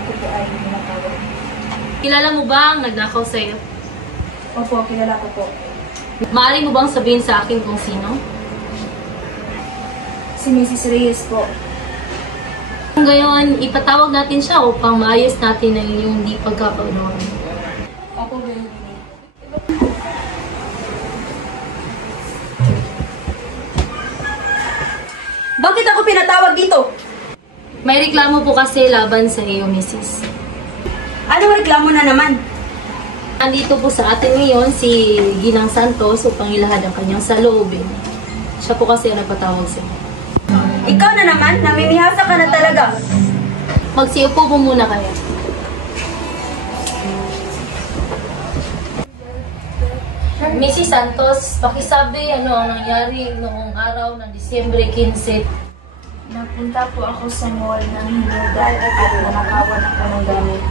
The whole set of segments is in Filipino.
ako po ay ninakawan. Kilala mo ba ang nagnakaw sa'yo? Opo, kilala ko po. Maaari mo bang sabihin sa akin kung sino? Si Mrs. Reyes po. Kung gayon, ipatawag natin siya upang maayos natin ang iyong hindi pagkakaunawan. Opo, ganyan. Bakit ako pinatawag dito? May reklamo po kasi laban sa iyo, Mrs. Anong reklamo na naman? Andito po sa atin ngayon si Ginang Santos upang ilahad ang kanyang saloobin. Siya po kasi ang nagpatawag sa iyo. Ikaw na naman, namimihasa ka na talaga. Magsiupo po muna kayo. Mrs. Santos, pakisabi ano ang nangyari noong araw ng Disyembre 15. Napunta po ako sa mall ng Hinudal at nanakawan ako ng gamit.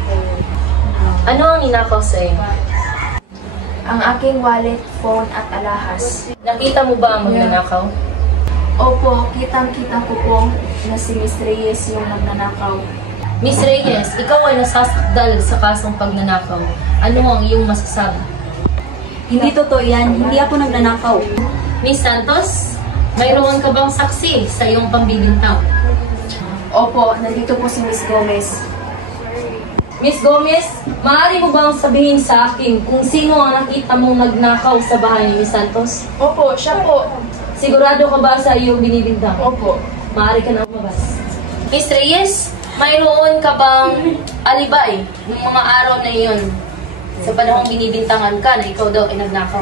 Ano ang ninakaw sa iyo? Ang aking wallet, phone at alahas. Nakita mo ba ang magnanakaw? Opo, kitang-kita ko po na si Miss Reyes yung nagnanakaw. Miss Reyes, ikaw ay nasasakdal sa kasong pagnanakaw. Ano ang iyong masasabi? Hindi totoo yan, hindi ako nagnanakaw. Miss Santos, mayroon ka bang saksi sa iyong pambibintang? Opo, nandito po si Miss Gomez. Miss Gomez, maaari mo bang sabihin sa akin kung sino ang nakita mong nagnakaw sa bahay ni Miss Santos? Opo, siya po. Sigurado ka ba sa iyong binibintang? Opo. Maaari ka na umabas. Miss Reyes, mayroon ka bang alibay ng mga araw na iyon sa panahong binibintangan ka na ikaw daw ay nagnakaw?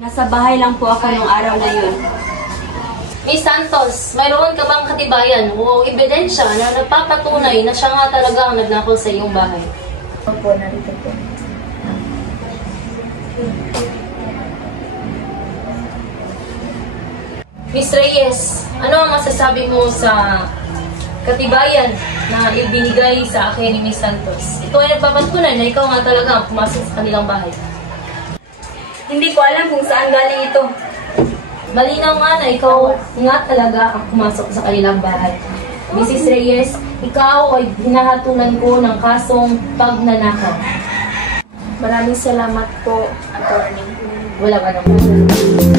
Nasa bahay lang po ako nung araw na yun. Miss Santos, mayroon ka bang katibayan o ebidensya na nagpapatunay na siya nga talaga ang nagnakaw sa iyong bahay? Opo, narito po. Miss Reyes, ano ang masasabi mo sa katibayan na ibinigay sa akin ni Miss Santos? Ito ay nagpapatunay na ikaw nga talaga ang pumasok sa kanilang bahay. Hindi ko alam kung saan galing ito. Malinaw nga na ikaw nga talaga ang pumasok sa kanilang bahay. Mrs. Reyes, ikaw ay hinahatulan ko ng kasong pagnanakaw. Maraming salamat po, attorney. Wala ka naman.